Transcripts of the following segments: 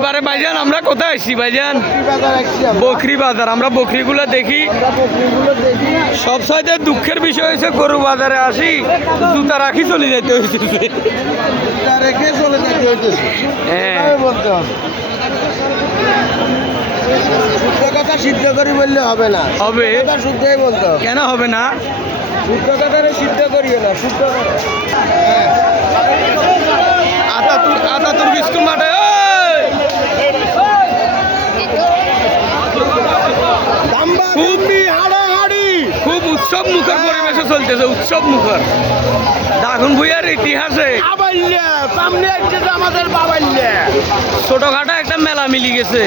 এবারে ভাইজান আমরা কোথায় আসছি ভাইজান? বকরি বাজার। আমরা বকরিগুলো দেখি। সবসাইতে দুঃখের বিষয় হয়েছে গরু বাজারে আসি জুতা রাখি চলে যেতে হয়েছে। কথা সিদ্ধ করি বললে হবে না, হবে শুদ্ধই বলতে হবে। কেন হবে না? শুদ্ধ কথাটা সিদ্ধ করিও না, শুদ্ধ করো। আতাতুর বিস্কুট মাঠে খুব উৎসব মুখর পরিবেশে চলতেছে, উৎসব মুখর। দাগুন ভুইয়ার ইতিহাসে আমাদের ছোটখাটো একটা মেলা মিলি গেছে,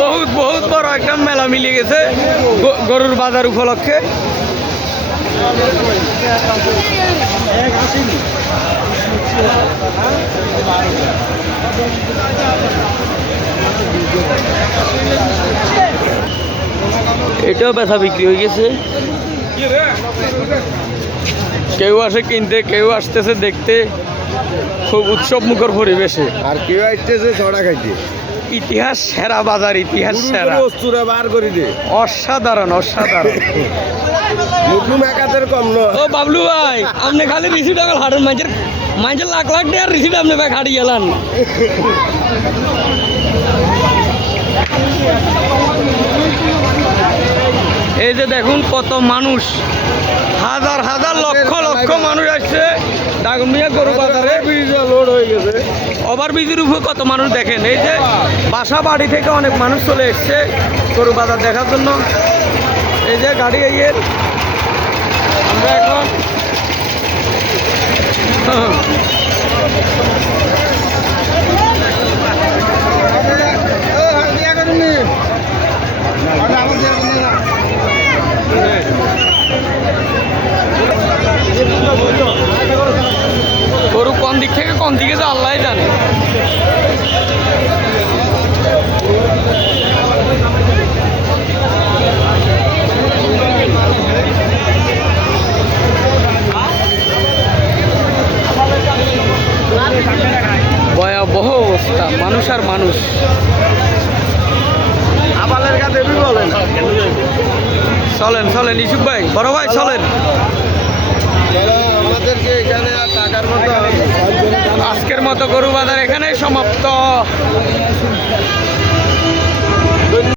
বহুত বহুত বড় একটা মেলা মিলে গেছে গরুর বাজার উপলক্ষে। এটাও ব্যথা বিক্রি হয়ে গেছে। কেউ আসে কিনতে, কেউ আসতেছে দেখতে। খুব উৎসব মুখর পরিবেশে। আর কেউ আসতেছে ছড়া খাইতে। ইতিহাস সেরা বাজার, ইতিহাস সেরা। বার করে দে, অসাধারণ অসাধারণ। মুসলিম একাতের কম নয়। ও বাবলু ভাই, আপনি খালি রিসিট আগে হাটেন, মাঝের লাখ লাখ টাকার রিসিট আপনি ভাই হারিয়ে গেলেন। এই যে দেখুন কত মানুষ, হাজার হাজার লক্ষ লক্ষ মানুষ আসছে দাগনভূঞা গরু বাজারে। লোড হয়ে গেছে ওভারব্রিজের উপর কত মানুষ দেখেন। এই যে বাসা বাড়ি থেকে অনেক মানুষ চলে এসছে গরু বাজার দেখার জন্য। এই যে গাড়ি এর আমরা এখন গরু কোন দিক থেকে কোন দিকে যে আল্লাহ জানে। ভয়াবহ অবস্থা, মানুষ আর মানুষ। আবালের কাছে বলেন, চলেন চলেন ইসুফ ভাই, বড় ভাই চলেন। আমাদেরকে এখানে আর টাকার মতো আজকের মতো গরু বাজার এখানেই সমাপ্ত।